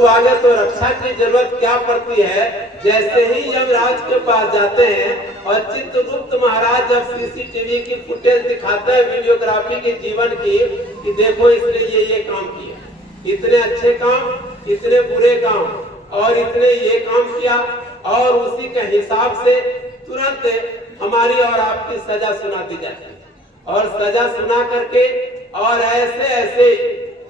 गुरु आगे तो रक्षा की जरूरत क्या पड़ती है। जैसे ही यमराज के पास जाते हैं और चित्रगुप्त महाराज जब सीसीटीवी की फुटेज दिखाते हैं वीडियोग्राफी के जीवन की, कि देखो इसने ये काम किया, इतने अच्छे काम, इतने बुरे काम, और इसने ये काम किया, और उसी के हिसाब से तुरंत हमारी और आपकी सजा सुना दी जाती है। और सजा सुना करके और ऐसे ऐसे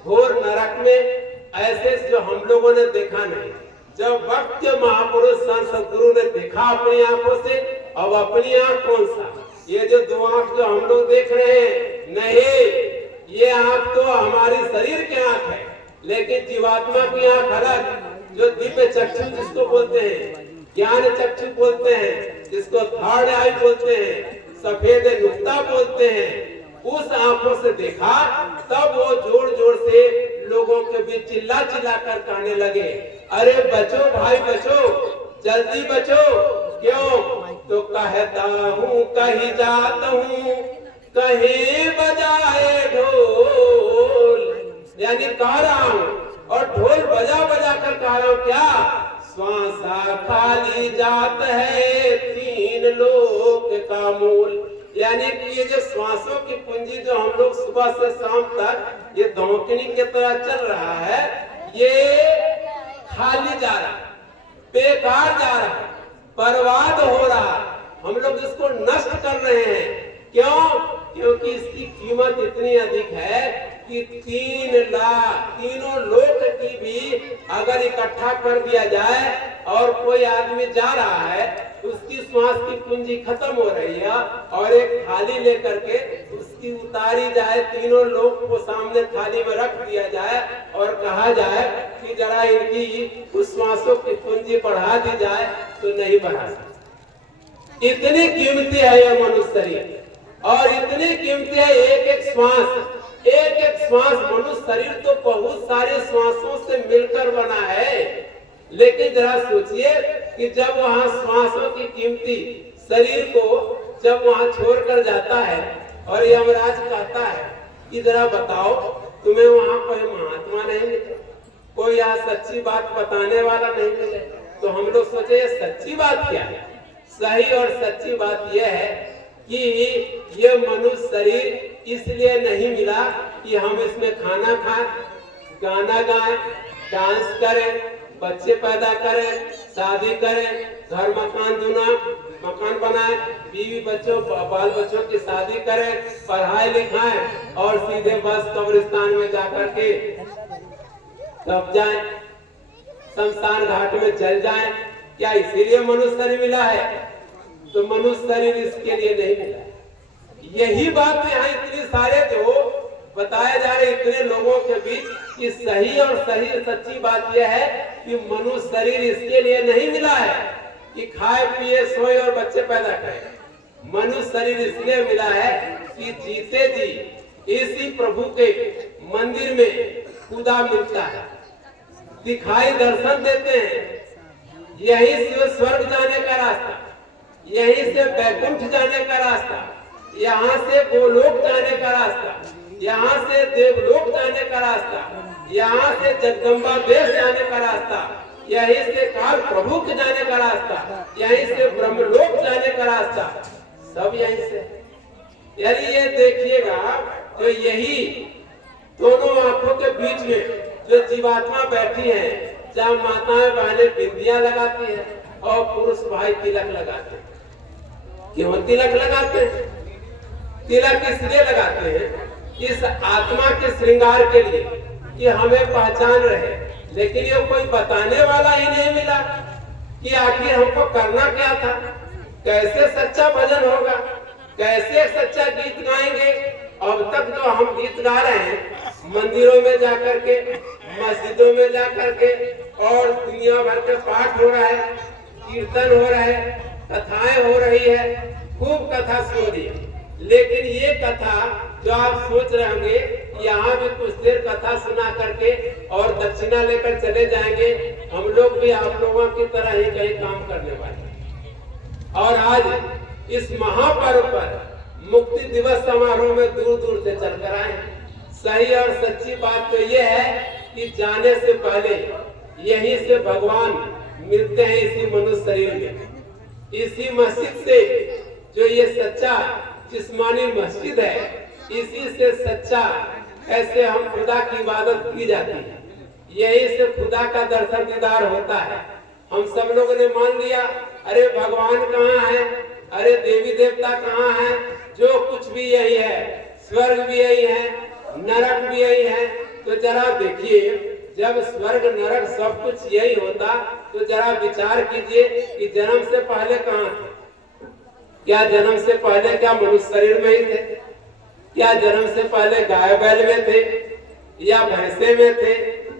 घोर नरक में ऐसे जो हम लोगों ने देखा नहीं। जब वक्त के महापुरुष संत सदगुरु ने देखा अपनी आंखों से, अब अपनी आंख कौन सा, ये जो दो आंख जो हम लोग देख रहे हैं, नहीं, ये आंख तो हमारी शरीर की आंख है, लेकिन जीवात्मा की आंख अलग, जो दिव्य चक्षु जिसको बोलते हैं, ज्ञान चक्षु बोलते हैं, जिसको थर्ड आई बोलते हैं, सफेद नुक्ता बोलते हैं, उस आंखों से देखा। तब वो जोर जोर से लोगों के बीच चिल्ला चिल्ला कर कहने लगे, अरे बचो भाई बचो, जल्दी बचो। क्यों? तो कहता हूँ कहीं जाता हूँ, कहीं बजाए ढोल, यानी कह रहा हूँ, और ढोल बजा बजा कर कह रहा हूँ क्या, श्वासा खाली जात है तीन लोक का मूल। यानी कि ये जो श्वासों की पूंजी जो हम लोग सुबह से शाम तक ये धौंकनी की तरह चल रहा है, ये खाली जा रहा है, बेकार जा रहा है, बर्बाद हो रहा है। हम लोग इसको नष्ट कर रहे हैं। क्यों? क्योंकि इसकी कीमत इतनी अधिक है कि 3 लाख, तीनों लोक की भी अगर इकट्ठा कर दिया जाए और कोई आदमी जा रहा है, उसकी श्वास की पूंजी खत्म हो रही है, और एक थाली लेकर के उसकी उतारी जाए, तीनों लोग को सामने थाली में रख दिया जाए और कहा जाए कि जरा इनकी उस श्वासों की पूंजी बढ़ा दी जाए, तो नहीं बढ़ा सकती। इतनी कीमती है यह मनुष्य शरीर, और इतनी कीमती है एक एक श्वास। एक एक श्वास, मनुष्य शरीर तो बहुत सारे श्वासों से मिलकर बना है, लेकिन जरा सोचिए कि जब वहाँ श्वासों की कीमती शरीर को जब वहाँ छोड़कर जाता है और यमराज कहता है कि जरा बताओ तुम्हें वहाँ कोई महात्मा नहीं मिले, कोई यहाँ सच्ची बात बताने वाला नहीं मिले, तो हम लोग सोचे ये सच्ची बात क्या है। सही और सच्ची बात यह है कि ये मनुष्य शरीर इसलिए नहीं मिला कि हम इसमें खाना खाएं, गाना गाएं, डांस करें, बच्चे पैदा करें, शादी करें, घर मकान बनाएं, बीवी बच्चों बाल बच्चों की शादी करें, पढ़ाई लिखाएं, और सीधे बस कब्रिस्तान में जाकर के तब जाएं, शमशान घाट में चल जाएं। क्या इसीलिए मनुष्य शरीर मिला है? तो मनुष्य शरीर इसके लिए नहीं मिला। यही बात यहाँ इतनी सारे जो बताया जा रहे इतने लोगों के बीच कि सही और सही सच्ची बात यह है कि मनुष्य शरीर इसके लिए नहीं मिला है कि खाए पिए सोए और बच्चे पैदा करें। मनुष्य शरीर इसलिए मिला है कि जीते जी इसी प्रभु के मंदिर में खुदा मिलता है, दिखाई दर्शन देते हैं। यही से स्वर्ग जाने का रास्ता, यहीं से बैकुंठ जाने का रास्ता, यहाँ से गोलोक जाने का रास्ता, यहाँ से देवलोक जाने का रास्ता, यहाँ से जगदम्बा देश जाने का रास्ता, यहीं से काल प्रभु के जाने का रास्ता, यहीं से ब्रह्मलोक जाने का रास्ता, सब यहीं से। यानी ये देखिएगा, तो यही दोनों आंखों के बीच में जो जीवात्मा बैठी है, जहाँ माताएं बहनें बिंदियां लगाती है और पुरुष भाई तिलक लगाते हैं। क्यों तिलक लगाते हैं? तिलक इसलिए लगाते हैं इस आत्मा के श्रृंगार के लिए कि हमें पहचान रहे। लेकिन ये कोई बताने वाला ही नहीं मिला कि आखिर हमको करना क्या था, कैसे सच्चा भजन होगा, कैसे सच्चा गीत गाएंगे। अब तक जो हम गीत गा रहे हैं मंदिरों में जाकर के, मस्जिदों में जाकर के, और दुनिया भर के पाठ हो रहा है, कीर्तन हो रहा है, कथाएं हो रही है, खूब कथा सुन रही है। लेकिन ये कथा जो आप सोच रहे होंगे यहाँ भी कुछ देर कथा सुना करके और दक्षिणा लेकर चले जाएंगे, हम लोग भी आप लोगों की तरह ही कहीं काम करने वाले। और आज इस महापर्व पर मुक्ति दिवस समारोह में दूर दूर से चलकर आए। सही और सच्ची बात तो ये है कि जाने से पहले यहीं से भगवान मिलते हैं, इसी मनुष्य शरीर में। इसी मस्जिद से, जो ये सच्चा जिस्मानी मस्जिद है, इसी से सच्चा ऐसे हम खुदा की इबादत की जाती है। यही से खुदा का दर्शन दीदार होता है। हम सब लोगों ने मान लिया, अरे भगवान कहाँ है, अरे देवी देवता कहाँ है, जो कुछ भी यही है, स्वर्ग भी यही है, नरक भी यही है। तो जरा देखिए, जब स्वर्ग नरक सब कुछ यही होता, तो जरा विचार कीजिए कि जन्म से पहले कहाँ थे? क्या जन्म से पहले क्या मनुष्य शरीर में ही थे? क्या जन्म से पहले गाय बैल में थे, या भैंसे में थे,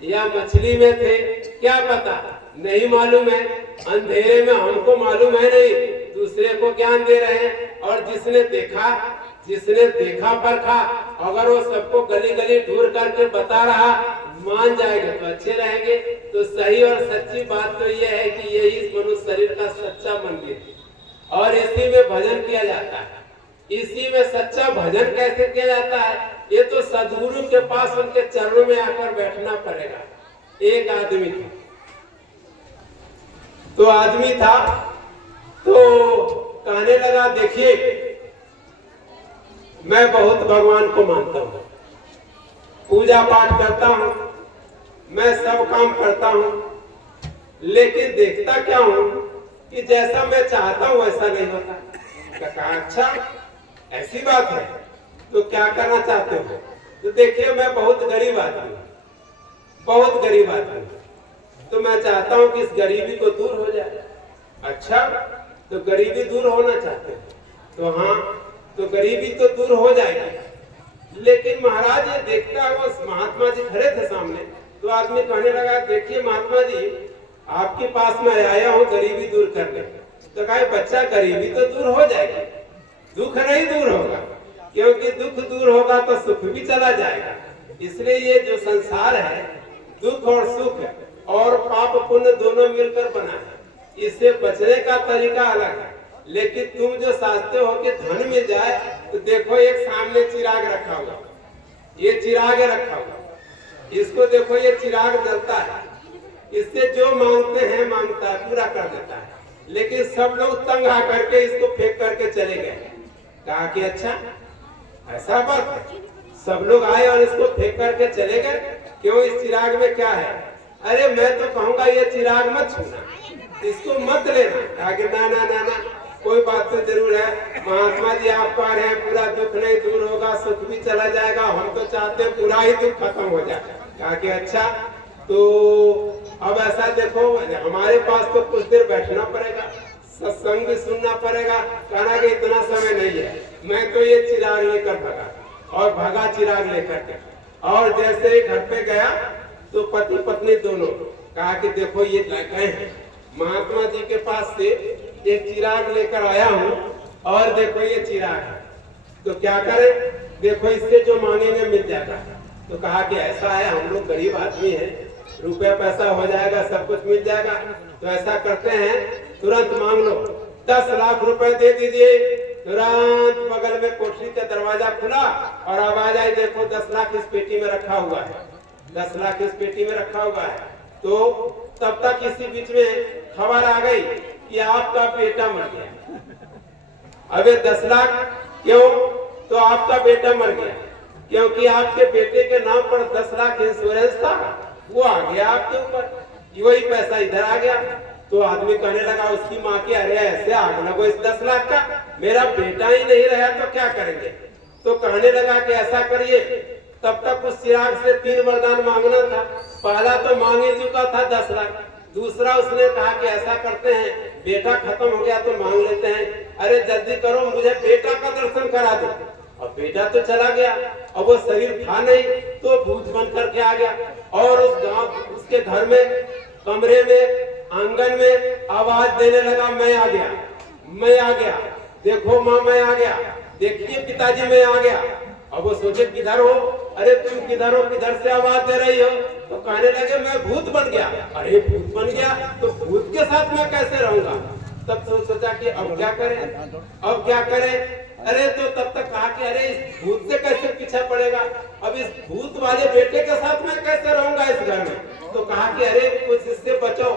या मछली में थे? क्या पता, नहीं मालूम है। अंधेरे में हमको मालूम है नहीं, दूसरे को ज्ञान दे रहे हैं। और जिसने देखा परखा, अगर वो सबको गली गली ढूंढ करके बता रहा, मान जाएगा तो अच्छे रहेंगे। तो सही और सच्ची बात तो ये है कि यही मनुष्य शरीर का सच्चा मंदिर है, और इसी में भजन किया जाता है। इसी में सच्चा भजन कैसे किया जाता है? ये तो सद्गुरु के पास उनके चरणों में आकर बैठना पड़ेगा। एक आदमी था, तो कहने लगा, देखिए मैं बहुत भगवान को मानता हूँ, पूजा पाठ करता हूँ, मैं सब काम करता हूँ, लेकिन देखता क्या हूँ कि जैसा मैं चाहता हूँ वैसा नहीं होता। कहा अच्छा ऐसी बात है, तो क्या करना चाहते हो? तो देखिए मैं बहुत गरीब आदमी हूँ, तो मैं चाहता हूँ कि इस गरीबी को दूर हो जाए। अच्छा, तो गरीबी दूर होना चाहते हो? तो हाँ, तो गरीबी तो दूर हो जाएगी। लेकिन महाराज ये देखता है, वो महात्मा जी खड़े थे सामने, तो आदमी कहने लगा, देखिए महात्मा जी, आपके पास में आया हूँ गरीबी दूर करने। तो कहा बच्चा, गरीबी तो दूर हो जाएगी, दुख नहीं दूर होगा, क्योंकि दुख दूर होगा तो सुख भी चला जाएगा। इसलिए ये जो संसार है, दुख और सुख और पाप पुण्य दोनों मिलकर बना है। इससे बचने का तरीका अलग है। लेकिन तुम जो सोचते हो कि धन मिल जाए, तो देखो एक सामने चिराग रखा हुआ, ये चिराग रखा हुआ, इसको देखो, ये चिराग जलता है, इससे जो मांगते हैं मांगता है, पूरा कर देता है। लेकिन सब लोग तंग आकर के इसको फेंक करके चले गए। कहा कि अच्छा ऐसा बात है, सब लोग आए और इसको फेंक करके चले गए, क्यों? इस चिराग में क्या है? अरे मैं तो कहूंगा ये चिराग मत छूना, इसको मत लेना। कहा कि ना ना ना ना, कोई बात तो जरूर है महात्मा जी, आप कह रहे हैं पूरा दुख नहीं दूर होगा, सुख भी चला जाएगा, हम तो चाहते हैं पूरा ही दुख खत्म हो जाए। कहा कि अच्छा, तो अब ऐसा देखो, हमारे पास तो कुछ देर बैठना पड़ेगा, सत्संग भी सुनना पड़ेगा। कहना कि इतना समय नहीं है। मैं तो ये चिराग लेकर भागा चिराग लेकर के। और जैसे ही घर पे गया, तो पति पत्नी दोनों कहा कि देखो ये गए हैं महात्मा जी के पास से एक चिराग लेकर आया हूँ, और देखो ये चिराग है, तो क्या करें? देखो इससे जो मांगेंगे मिल जाएगा। तो कहा कि ऐसा है, हम लोग गरीब आदमी हैं, रुपया पैसा हो जाएगा, सब कुछ मिल जाएगा। तो ऐसा करते हैं, तुरंत मांग लो, 10 लाख रुपए दे दीजिए। तुरंत बगल में कोठरी का दरवाजा खुला और आवाज आई, देखो 10 लाख इस पेटी में रखा हुआ है, 10 लाख इस पेटी में रखा हुआ है। तो तब तक इसी बीच में खबर आ गई कि आपका बेटा मर गया। अबे 10 लाख क्यों? तो आपका बेटा मर गया, क्योंकि आपके बेटे के नाम पर 10 लाख इंश्योरेंस था, वो आ गया आपके ऊपर, वही पैसा इधर आ गया। तो आदमी कहने लगा उसकी माँ की, अरे ऐसे आग लगो इस 10 लाख का, मेरा बेटा ही नहीं रहा तो क्या करेंगे? तो कहने लगा कि ऐसा करिए, तब तक उस चिराग से 3 वरदान मांगना था। पहला तो मांग ही चुका था 10 लाख, दूसरा उसने कहा कि ऐसा करते हैं, बेटा खत्म हो गया तो मांग लेते हैं, अरे जल्दी करो मुझे बेटा का दर्शन करा दो। अब बेटा तो चला गया, अब वो शरीर था नहीं, तो भूत बन करके आ गया। और उस गांव, उसके घर में, कमरे में, आंगन में आवाज देने लगा, मैं आ गया, मैं आ गया, देखो माँ मैं आ गया, देखिए पिताजी मैं आ गया। अब वो सोचे किधर हो? अरे तुम किधर हो, किधर से आवाज दे रही हो? तो कहने लगे मैं भूत बन गया। अरे भूत बन गया तो भूत के साथ मैं कैसे रहूंगा? तब तो सोचा कि अब क्या करें, अब क्या करें? अरे तो तब तक कहा कि अरे इस भूत से कैसे पीछा पड़ेगा, अब इस भूत वाले बेटे के साथ मैं कैसे रहूंगा इस घर में। तो कहा कि अरे कुछ इससे बचाओ,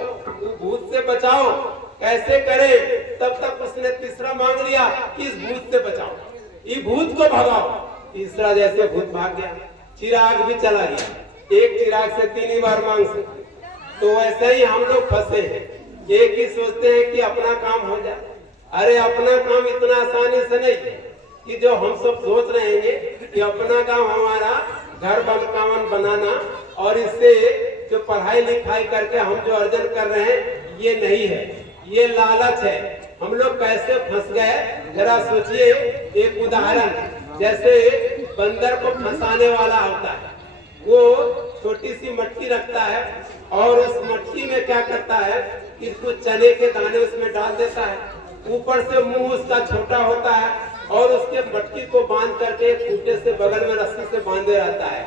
भूत से बचाओ, कैसे करे। तब तक उसने तीसरा मांग लिया कि इस भूत से बचाओ, ये भूत को भगाओ। तीसरा जैसे भूत भाग गया, चिराग भी चला गया। एक चिराग से 3 ही बार मांग सकते। तो वैसे ही हम लोग फंसे हैं, एक ही सोचते हैं कि अपना काम हो जाए। अरे अपना काम इतना आसानी से नहीं है कि जो हम सब सोच रहे हैं कि अपना काम हमारा घर मकान बनाना और इससे जो पढ़ाई लिखाई करके हम जो अर्जन कर रहे हैं ये नहीं है, ये लालच है। हम लोग कैसे फंस गए जरा सोचिए। एक उदाहरण, जैसे बंदर को फंसाने वाला होता है, वो छोटी सी मटकी रखता है और उस मटकी में क्या करता है कि कुछ चने के दाने उसमें डाल देता है, ऊपर से मुंह उसका छोटा होता है और उसके मटकी को बांध करके खूंटे से बगल में रस्सी से बांधे रहता है।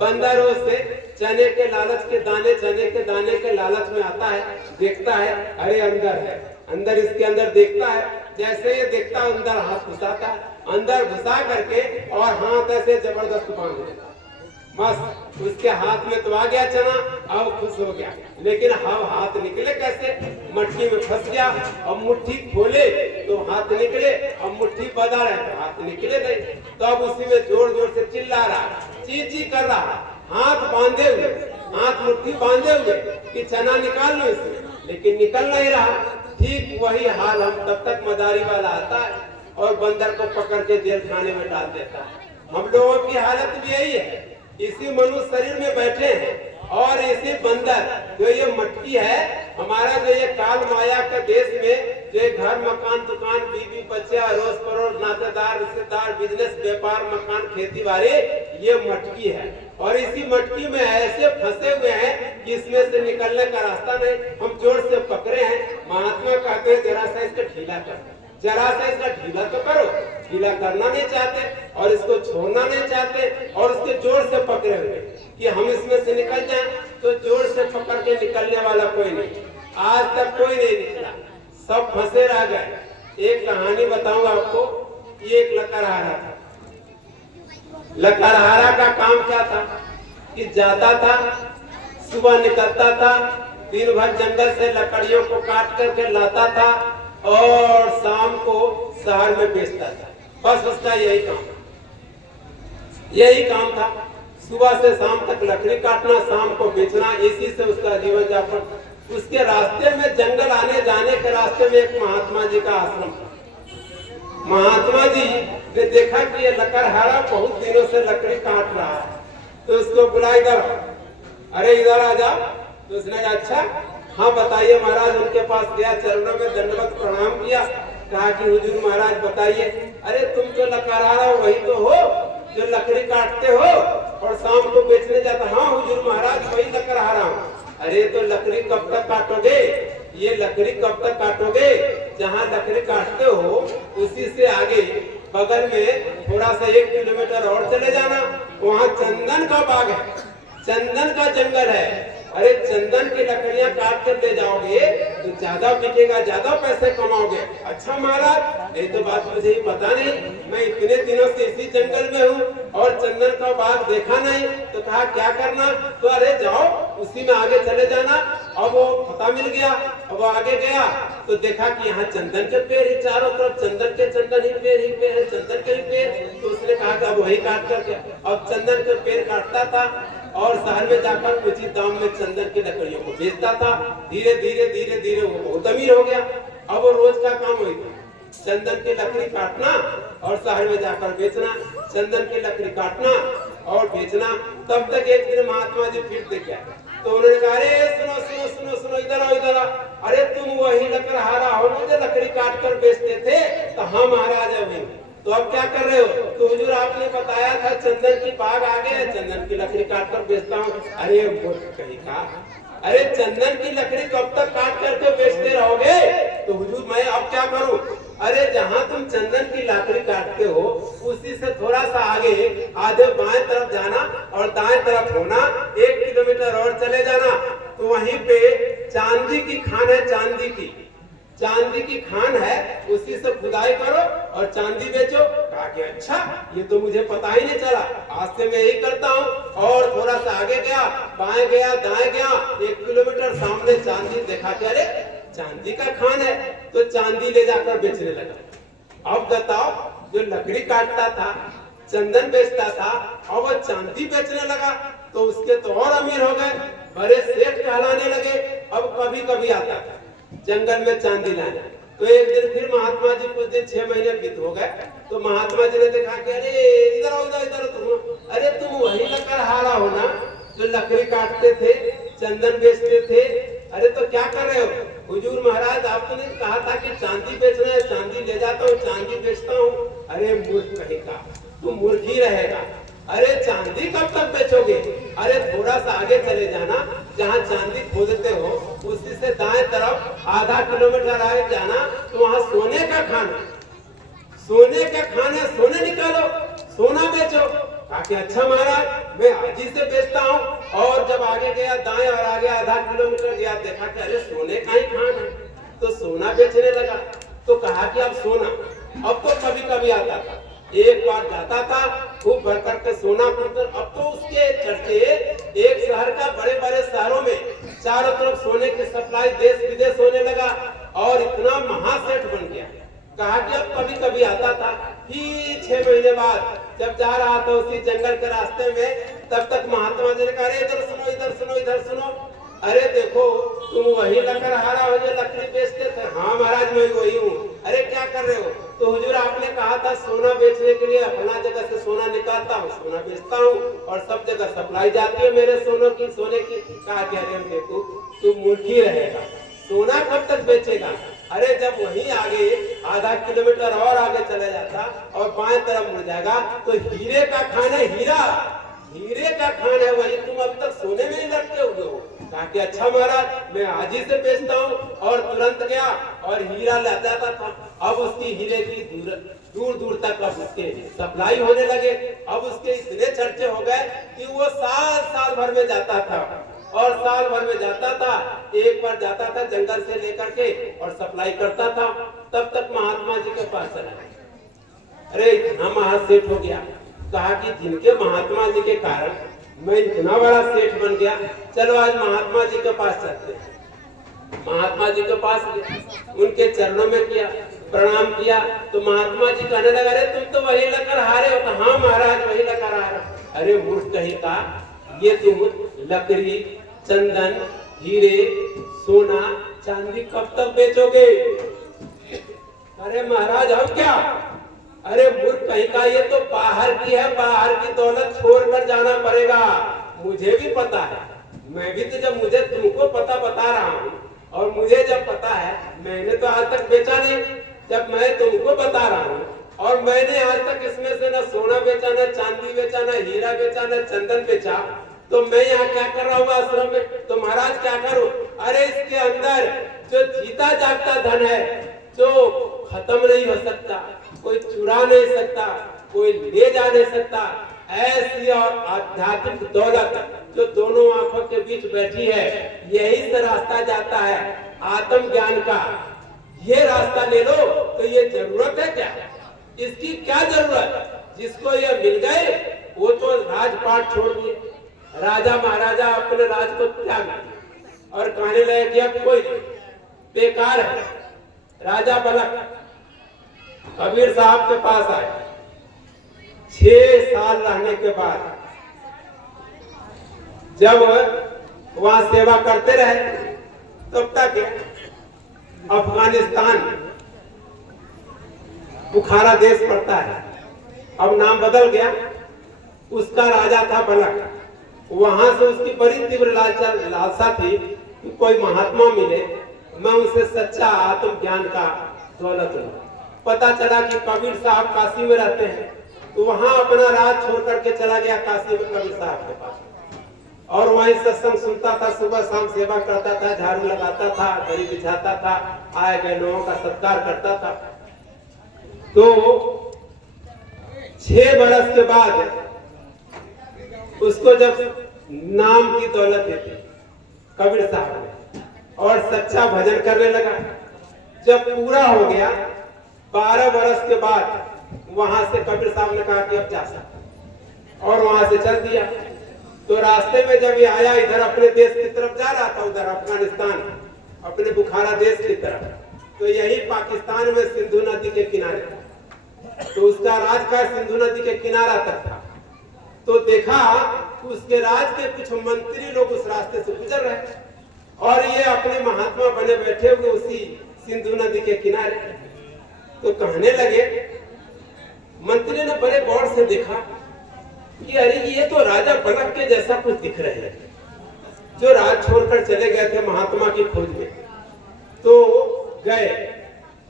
बंदर उसे चने के लालच के दाने, चने के दाने के लालच में आता है, देखता है अरे अंदर है, अंदर इसके अंदर देखता है। जैसे ये देखता है अंदर हाथ घुसाता है, अंदर घुसा करके और हाथ ऐसे जबरदस्त बांध देता है। मस्त उसके हाथ में तो आ गया चना, अब खुश हो गया। लेकिन अब हाथ निकले कैसे, मटकी में फंस गया। अब मुट्ठी खोले तो हाथ निकले, अब मुट्ठी बंधा है तो हाथ निकले नहीं। तो अब उसी में जोर जोर से चिल्ला रहा, ची ची कर रहा, हाथ बांधे हुए, हाथ मुट्ठी बांधे हुए कि चना निकाल लो इसमें, लेकिन निकल नहीं रहा। ठीक वही हाल हम तब तक मदारी वाला आता है और बंदर को पकड़ के जेल खाने में डाल देता है। हम लोगों की हालत भी यही है, इसी मनुष्य शरीर में बैठे हैं और इसी बंदर जो ये मटकी है हमारा, जो ये काल माया के देश में जो घर मकान दुकान बीवी बच्चे अड़ोस पड़ोस नातेदार रिश्तेदार बिजनेस व्यापार मकान खेती बाड़ी, ये मटकी है। और इसी मटकी में ऐसे फंसे हुए हैं कि इसमें से निकलने का रास्ता नहीं। हम जोर से पकड़े हैं। महात्मा कहते हैं जरा सा इसका ढीला कर, जरा सा इसका ढीला तो करो। ढीला करना नहीं चाहते और इसको छोड़ना नहीं चाहते और उसके जोर से पकड़े हुए कि हम इसमें से निकल जाएं। तो जोर से पकड़ के निकलने वाला कोई नहीं, आज तक कोई नहीं निकला, सब फंसे रह गए। एक कहानी बताऊंगा आपको। ये एक लकड़हारा था। लकड़हारा का काम क्या था कि जाता था, सुबह निकलता था, दिन भर जंगल से लकड़ियों को काट करके लाता था और शाम को शहर में बेचता था। बस उसका यही काम था। सुबह से शाम तक लकड़ी काटना, शाम को बेचना, इसी से उसका जीवन यापन। उसके रास्ते में जंगल आने जाने के रास्ते में एक महात्मा जी का आश्रम था। महात्मा जी ने देखा कि ये लकड़हारा बहुत दिनों से लकड़ी काट रहा है, तो उसको बुला, इधर, अरे इधर आ जा। तो उसने कहा अच्छा हाँ बताइए महाराज। उनके पास गया, चरणों में दंडवत प्रणाम किया, कहा कि हुजूर महाराज बताइए। अरे तुम जो लकड़हारा वही तो हो जो लकड़ी काटते हो और शाम को बेचने जाता। हाँ हुजूर महाराज वही लकड़हारा हूँ। अरे तो लकड़ी कब तक काटोगे, ये लकड़ी कब तक काटोगे। जहाँ लकड़ी काटते हो उसी से आगे बगल में थोड़ा सा 1 किलोमीटर और चले जाना, वहाँ चंदन का बाग है, चंदन का जंगल है। अरे चंदन की लकड़ियां काट कर ले जाओगे तो ज्यादा बिकेगा, ज्यादा पैसे कमाओगे। अच्छा महाराज ये तो बात मुझे ही पता नहीं, मैं इतने दिनों से इसी जंगल में हूँ और चंदन का बाग देखा नहीं। तो कहा क्या करना, तो अरे जाओ उसी में आगे चले जाना। अब वो पता मिल गया, अब वो आगे गया तो देखा कि यहाँ चंदन के पेड़ ही चारों तरफ, चंदन के चंदन ही पेड़ है, चंदन के ही पेड़। तो उसने कहा कि अब वही काट करके, अब चंदन के पेड़ काटता था और शहर में जाकर उचित दाम में चंदन की लकड़ियों को बेचता था। धीरे धीरे धीरे धीरे वो बहुत अमीर हो गया। अब वो रोज का काम हुई था, चंदन की लकड़ी काटना और शहर में जाकर बेचना, चंदन की लकड़ी काटना और बेचना। तब तक एक दिन महात्मा जी फिर देखे तो उन्होंने कहा अरे सुनो सुनो सुनो सुनो, इधर आओ इधर आओ। अरे तुम वही लकड़हारा हो जो लकड़ी काट कर बेचते थे। तो हाँ महाराज अभी, तो अब क्या कर रहे हो। तो हुजूर आपने बताया था चंदन की बाग आ गया, चंदन की लकड़ी काट कर बेचता हूँ। अरे कहीं का, अरे चंदन की लकड़ी कब तक काट करके बेचते रहोगे। तो हुजूर मैं अब क्या करूं। अरे जहां तुम चंदन की लकड़ी काटते हो उसी से थोड़ा सा आगे आधे बाएं तरफ जाना और दाएं तरफ होना, 1 किलोमीटर और चले जाना। तो वहीं पे चांदी की खान है, चांदी की चांदी की खान है, उसी से खुदाई करो और चांदी बेचो। कहा कि अच्छा, ये तो मुझे पता ही नहीं चला, आज से मैं यही करता हूँ। और थोड़ा सा आगे गया, बाएं गया, दाएं गया, 1 किलोमीटर सामने चांदी देखा कि अरे चांदी का खान है, तो चांदी ले जाकर बेचने लगा। अब बताओ, जो लकड़ी काटता था, चंदन बेचता था, और वो चांदी बेचने लगा, तो उसके तो और अमीर हो गए, बड़े सेठ कहलाने लगे। अब कभी कभी आता था जंगल में चांदी लाने। तो एक दिन फिर महात्मा जी, कुछ दिन 6 महीने बीत हो गए, तो महात्मा जी ने देखा कि अरे इधर आओ, इधर तुम, अरे तुम वही लकड़हारा हो ना, जो लकड़ी काटते थे, चंदन बेचते थे। अरे तो क्या कर रहे हो? हुजूर महाराज, आपने कहा था कि चांदी बेचना है, चांदी ले जाता हूँ, चांदी बेचता हूँ। अरे मूर्ख कहेगा, तू मूर्ख ही रहेगा। अरे चांदी कब तक बेचोगे? अरे थोड़ा सा आगे चले जाना, जहाँ चांदी खोदते हो उसी से दाएं तरफ आधा किलोमीटर आगे जाना, तो वहाँ सोने का खान है, सोने का खान है, सोने निकालो, सोना बेचो। काफी अच्छा महाराज, मैं आज ही से बेचता हूँ। और जब आगे गया दाएं और आगे आधा किलोमीटर गया, देखा कि अरे सोने का ही खान है, तो सोना बेचने लगा। तो कहा कि अब सोना, अब तो कभी कभी आता था, एक बार जाता था, खूब भर करके सोना पूछकर। अब तो उसके चर्चे एक शहर का, बड़े बड़े शहरों में चारों तरफ सोने की सप्लाई देश विदेश होने लगा, और इतना महासेठ बन गया। कहा कि अब कभी कभी आता था। फिर 6 महीने बाद जब जा रहा था उसी जंगल के रास्ते में, तब तक महात्मा जी ने कहा, इधर सुनो, इधर सुनो, इधर सुनो। अरे देखो, तुम वही लकड़हारा हो जो लकड़ी बेचते थे? हाँ महाराज, मैं वही हूँ। अरे क्या कर रहे हो? तो हुजूर आपने कहा था सोना बेचने के लिए, अपना जगह से सोना निकालता हूँ, सोना बेचता हूँ, और सब जगह सप्लाई जाती है मेरे सोने की। कहा कि अरे देखो, तू मूर्ख ही रहेगा, सोना कब तक बेचेगा? अरे जब वहीं आगे आधा किलोमीटर और आगे चले जाता और बाएं तरफ मुड़ जाएगा, तो हीरे का खान है, हीरा, हीरे का खान है, वही तुम अब तक सोने में ही लटके हुए हो। कहा कि अच्छा महाराज, मैं आज ही से बेचता हूँ। और तुरंत गया और हीरा ले जाता था। अब उसकी हीरे की दूर दूर तक अब उसके सप्लाई होने लगे। अब उसके इतने चर्चे हो गए कि वो साल भर में जाता था, और साल भर में जाता था, एक बार जाता था जंगल से लेकर के और सप्लाई करता था। तब तक महात्मा जी के पास चला गया। अरे इतना महासेठ हो गया। कहा कि जिनके महात्मा जी के कारण मैं इतना बड़ा सेठ बन गया, चलो आज महात्मा जी के पास चलते हैं। महात्मा जी के पास उनके चरणों में किया, प्रणाम किया। तो महात्मा जी कहने लगा, अरे तुम तो वही लकड़हारे हो? तो हाँ महाराज, वही लकड़हारा। अरे मूर्ख कहीं का, ये तुम लकड़ी, चंदन, हीरे, सोना, चांदी कब तक बेचोगे? अरे महाराज, हम क्या? अरे मूर्ख कहीं का, ये तो बाहर की है, बाहर की दौलत छोड़कर जाना पड़ेगा। मुझे भी पता है, मैं भी तो, जब मुझे तुमको पता बता रहा हूँ, और मुझे जब पता है, मैंने तो आज तक बेचा नहीं। जब मैं तुमको बता रहा हूँ, और मैंने आज तक इसमें से न सोना बेचा, न चांदी बेचा, न हीरा बेचा, न चंदन बेचा, तो मैं यहाँ क्या कर रहा हूँ आश्रम में? तो महाराज क्या करूँ? अरे इसके अंदर जो जीता जागता धन है, जो खत्म नहीं हो सकता, कोई चुरा नहीं सकता, कोई ले जा नहीं सकता, ऐसी और आध्यात्मिक दौलत जो दोनों आंखों के बीच बैठी है, यही से रास्ता जाता है आत्म ज्ञान का। ये रास्ता ले लो, तो ये जरूरत है क्या? इसकी क्या जरूरत? जिसको ये मिल गए वो तो राजपाट छोड़ दिए, राजा महाराजा अपने राज को त्याग दिया और कहने लगे कि अब कोई नहीं, बेकार है। राजा बलक कबीर साहब के पास आए। 6 साल रहने के बाद जब वहां सेवा करते रहे, तब तक अफगानिस्तान बुखारा देश पड़ता है, अब नाम बदल गया। उसका राजा था बलक। वहां से उसकी बड़ी तीव्र लालसा थी कि कोई महात्मा मिले, मैं उसे सच्चा आत्म ज्ञान का दौलत लूं। पता चला कि कबीर साहब काशी में रहते हैं, तो वहां अपना राज छोड़ करके चला गया काशी में कबीर साहब के पास, और वहीं सत्संग सुनता था, सुबह शाम सेवा करता था, झाड़ू लगाता था, दरी बिछाता था, आए गए लोगों का सत्कार करता था। तो 6 बरस के बाद उसको जब नाम की दौलत देती कबीर साहब ने, और सच्चा भजन करने लगा, जब पूरा हो गया 12 बरस के बाद वहां से कबीर साहब ने कहा कि अब जा सकते, और वहां से चल दिया। तो रास्ते में जब ये आया इधर अपने देश की तरफ जा रहा था, उधर अफगानिस्तान अपने बुखारा देश की तरफ, तो यही पाकिस्तान में सिंधु नदी के किनारे, तो उसका राज का सिंधु नदी के किनारा तक था। तो देखा उसके राज के कुछ मंत्री लोग उस रास्ते से गुजर रहे और ये अपने महात्मा बने बैठे हुए उसी सिंधु नदी के किनारे। तो कहने लगे, मंत्री ने बड़े गौर से देखा कि अरे ये तो राजा बनक के जैसा कुछ दिख रहे हैं, जो राज छोड़कर चले गए थे महात्मा की खोज में। तो गए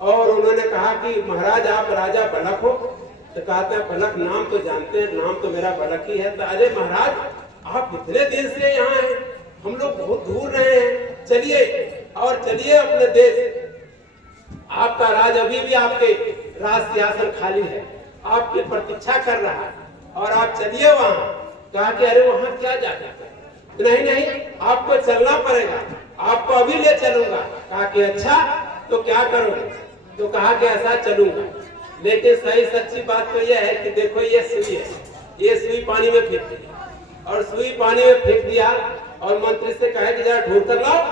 और उन्होंने कहा कि महाराज आप राजा बनक हो? तो कहते हैं बनक नाम तो जानते हैं, नाम तो मेरा बनक ही है। तो अरे महाराज आप इतने दिन से यहाँ हैं, हम लोग बहुत दूर रहे हैं, चलिए और चलिए अपने देश, आपका राज अभी भी आपके राज सिंहासन खाली है, आपकी प्रतीक्षा कर रहा है और आप चलिए वहां। कहा कि अरे वहां क्या जाकर, नहीं नहीं आपको चलना पड़ेगा, आपको अभी ले चलूंगा। कहा कि अच्छा तो क्या करोगे? तो कहा कि ऐसा चलूंगा, लेकिन सही सच्ची बात तो यह है कि देखो ये सुई है, ये सुई पानी में फेंक दी और सुई पानी में फेंक दिया और मंत्री से कहा कि जरा ढूंढ कर लाओ।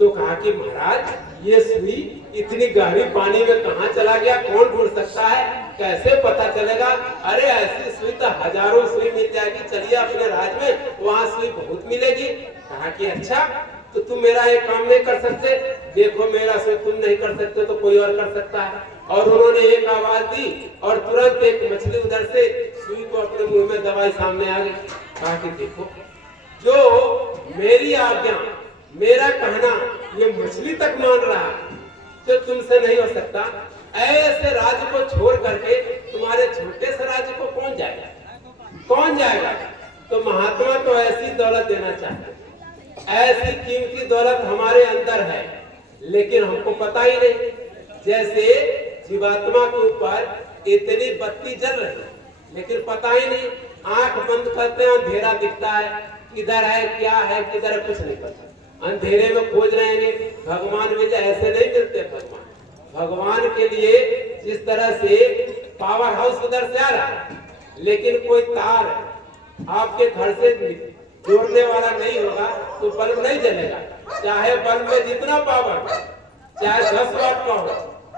तो कहा कि महाराज ये सुई इतनी गहरी पानी में कहाँ चला गया, कौन ढूंढ सकता है, कैसे पता चलेगा? अरे ऐसी सुई तो हजारों सुई मिल जाएगी, चलिए अपने राज्य में, वहाँ सुई बहुत मिलेगी। कहा कि अच्छा तो तुम मेरा एक काम नहीं कर सकते? देखो मेरा सुई तुम नहीं कर सकते तो कोई और कर सकता है। और उन्होंने एक आवाज दी और तुरंत एक मछली उधर से सुई को अपने मुंह में दबाई सामने आ गई। कहा कि देखो जो मेरी आज्ञा, मेरा कहना ये मछली तक मान रहा है, तो तुमसे नहीं हो सकता। ऐसे राज्य को छोड़ करके तुम्हारे छोटे से राज्य को कौन जाएगा, कौन जाएगा? तो महात्मा तो ऐसी दौलत देना चाहते, ऐसी कीमती दौलत हमारे अंदर है, लेकिन हमको पता ही नहीं। जैसे जीवात्मा के ऊपर इतनी बत्ती जल रही है, लेकिन पता ही नहीं, आंख बंद करते हैं अंधेरा दिखता है, किधर है क्या है किधर है कुछ नहीं पता, अंधेरे में खोज रहेंगे। भगवान मिल जाए ऐसे नहीं मिलते। भगवान के लिए जिस तरह से पावर हाउस उधर से आ रहा है, लेकिन कोई तार आपके घर से जोड़ने वाला नहीं होगा तो बल्ब नहीं जलेगा, चाहे बल्ब में जितना पावर, चाहे 10 वाट का हो,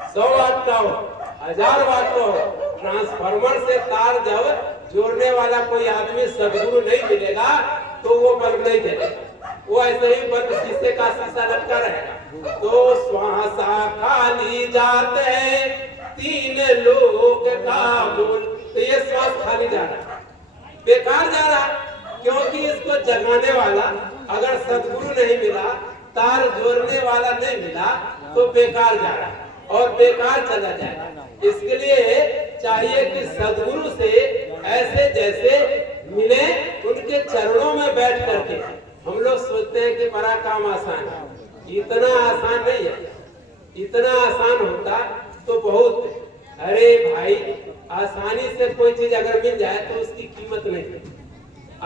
100 वाट का हो, 1000 वाट का हो, ट्रांसफार्मर से तार जब जोड़ने वाला कोई आदमी सदगुरु नहीं मिलेगा तो वो बल्ब नहीं जलेगा। वो ऐसे ही बल्ब शीशे का शीशा लटका रहेगा। तो श्वासा खाली जाते हैं 3 लोग का मूल, तो ये श्वास खाली जा रहा है, बेकार जा रहा है, क्योंकि इसको जगाने वाला अगर सदगुरु नहीं मिला, तार जोड़ने वाला नहीं मिला तो बेकार जा रहा है और बेकार चला जाएगा। इसके लिए चाहिए कि सदगुरु से ऐसे जैसे मिले, उनके चरणों में बैठ करके। हम लोग सोचते हैं कि बड़ा काम आसान है, इतना आसान नहीं है। इतना आसान होता तो बहुत। अरे भाई आसानी से कोई चीज अगर मिल जाए तो उसकी कीमत नहीं है।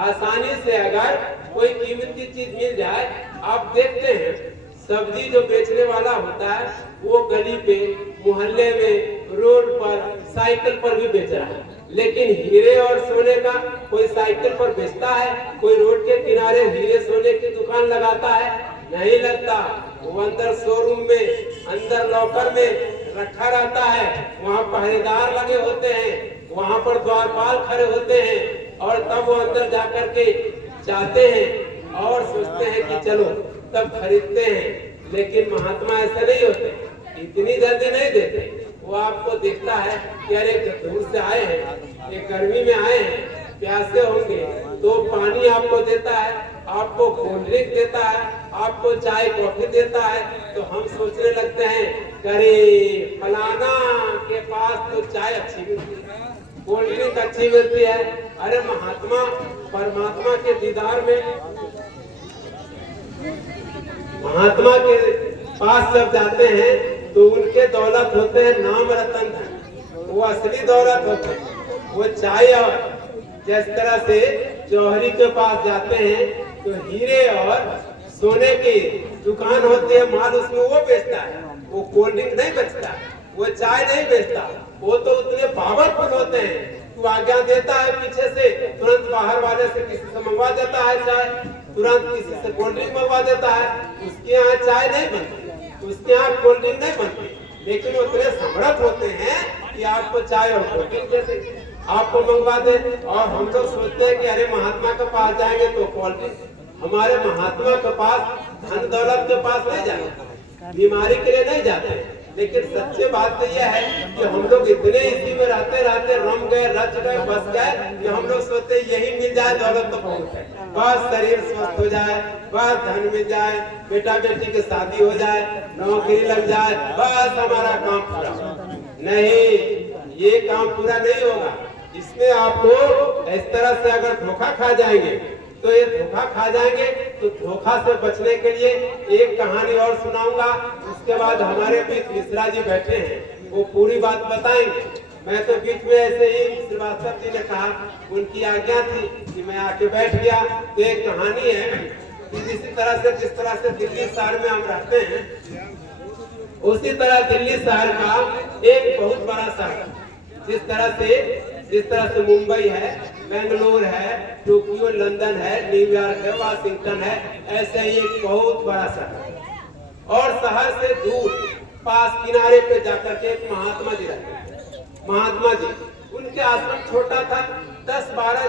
आसानी से अगर कोई कीमती चीज मिल जाए, आप देखते हैं सब्जी जो बेचने वाला होता है वो गली पे, मोहल्ले में, रोड पर, साइकिल पर भी बेच रहा है, लेकिन हीरे और सोने का कोई साइकिल पर बेचता है, कोई रोड के किनारे हीरे सोने की दुकान लगाता है? नहीं लगता। वो अंदर शोरूम में, अंदर लॉकर में रखा रहता है, वहाँ पहरेदार लगे होते हैं, वहाँ पर द्वारपाल खड़े होते हैं और तब वो अंदर जाकर के जाते हैं और सोचते हैं कि चलो, तब खरीदते हैं। लेकिन महात्मा ऐसे नहीं होते, इतनी जल्दी नहीं देते। वो आपको देखता है कि अरे दूर से आए हैं, ये गर्मी में आए हैं, प्यासे होंगे, तो पानी आपको देता है, आपको कोल्ड ड्रिंक देता है, आपको चाय कॉफी देता है। तो हम सोचने लगते हैं अरे फलाना के पास तो चाय अच्छी मिलती है, कोल्ड ड्रिंक अच्छी मिलती है। अरे महात्मा परमात्मा के दीदार में, महात्मा के पास जब जाते हैं तो उनके दौलत होते हैं नाम रतन धन, वो असली दौलत होते हैं। वो चाय और जिस तरह से जौहरी के पास जाते हैं तो हीरे और सोने की दुकान होती है, माल उसमें वो बेचता है, वो कोल्ड ड्रिंक नहीं बेचता, वो चाय नहीं बेचता। वो तो उतने पावरफुल होते हैं, तू आज्ञा देता है पीछे से, तुरंत बाहर वाले से किसी से मंगवा देता है चाय, तुरंत किसी से कोल्ड ड्रिंक मंगवा देता है। उसके यहाँ चाय नहीं बनती, उसके यहाँ कोल्ड ड्रिंक नहीं बनती, लेकिन वो इतने समर्थ होते हैं कि आपको चाय और कोल्ड ड्रिंक दे देंगे, आपको मंगवा दे। और हम लोग सोचते हैं कि अरे महात्मा के पास जाएंगे तो कोल्ड ड्रिंक। हमारे महात्मा के पास धन दौलत के पास नहीं जाते, बीमारी के लिए नहीं जाते, लेकिन सच्ची बात तो यह है कि हम लोग इतने इसी में रहते रहते रम गए, रच गए, बस गए कि हम लोग सोचते यही मिल जाए दौलत तो बहुत है, बस शरीर स्वस्थ हो जाए, बस धन मिल जाए, बेटा बेटी की शादी हो जाए, नौकरी लग जाए, बस हमारा काम पूरा। नहीं, ये काम पूरा नहीं होगा। इसमें आपको इस तरह से अगर धोखा खा जाएंगे तो ये धोखा खा जाएंगे। तो धोखा से बचने के लिए एक कहानी और सुनाऊंगा, उसके बाद हमारे बीच मिश्रा जी बैठे हैं, वो पूरी बात बताएंगे। मैं तो बीच में ऐसे ही श्रीवास्तव जी ने कहा, उनकी आज्ञा थी कि मैं आके बैठ गया। तो एक कहानी है कि जिस तरह से दिल्ली शहर में हम रहते हैं, उसी तरह दिल्ली शहर का एक बहुत बड़ा शहर, जिस तरह से मुंबई है, बेंगलोर है, टोक्यो, लंदन है, न्यूयॉर्क है, वाशिंगटन है, ऐसे ही एक बहुत बड़ा शहर। और शहर से दूर पास किनारे पे जाकर के एक महात्मा जी रहते हैं। महात्मा जी, उनके आश्रम छोटा था, 10-12